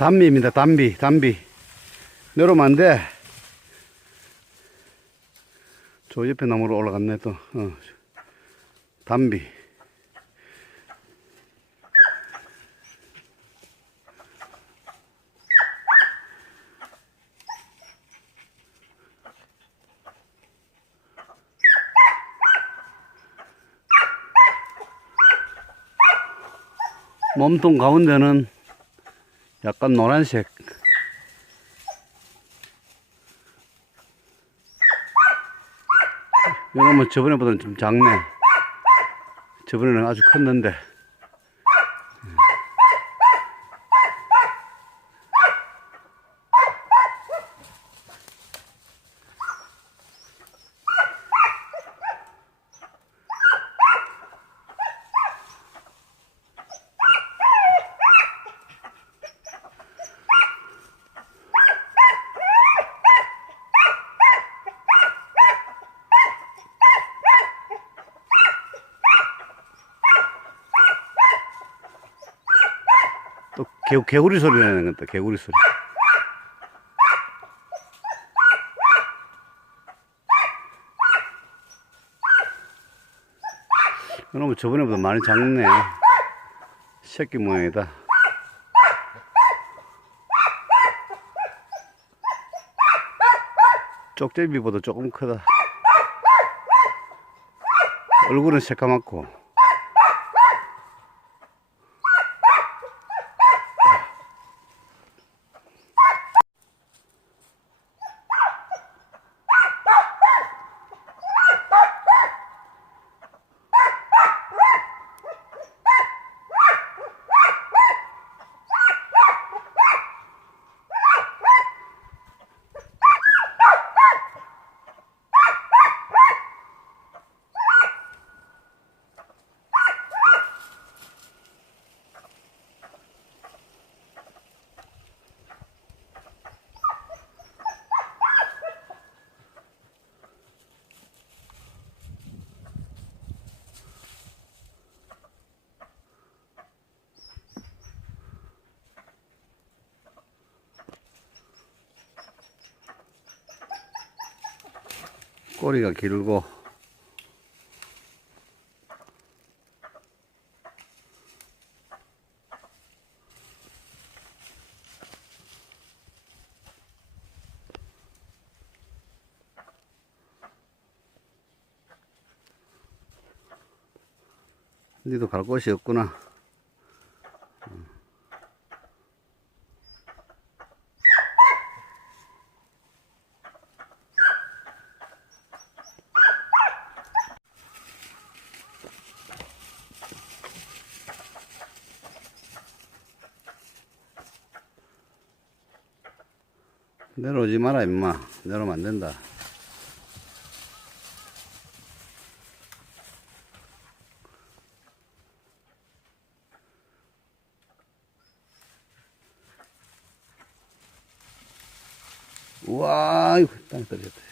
담비입니다. 담비. 내려오면 안 돼. 저 옆에 나무로 올라갔네, 또. 담비. 몸통 가운데는 약간 노란색. 이놈은 저번에보다는 좀 작네. 저번에는 아주 컸는데. 또 개구리 소리 나는 것다. 개구리 소리. 이놈은 저번에보다 많이 작네. 새끼 모양이다. 쪽제비보다 조금 크다. 얼굴은 새까맣고. 꼬리가 길고 니도 갈 곳이 없구나. 내려오지 마라 임마. 내려오면 안 된다. 우와, 이거 땅에 떨어졌다.